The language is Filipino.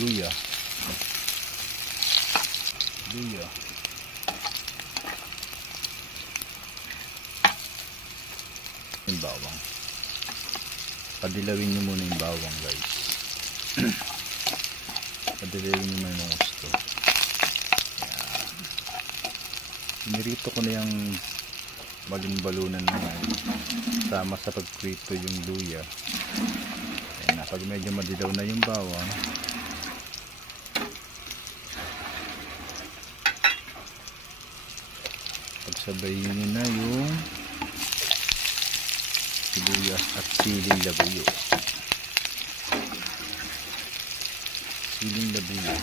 luya. Luya. Yung bawang. Padilawin nyo muna yung bawang, guys. Padilawin nyo muna yung gusto. Yan. Pinirito ko na yung balon-balunan na yan. Sama sa pagprito yung luya. Ayan na, pag medyo madilaw na yung bawang, pagsabayin nyo na yung sibuyas at siling labuyo. Siling labuyo.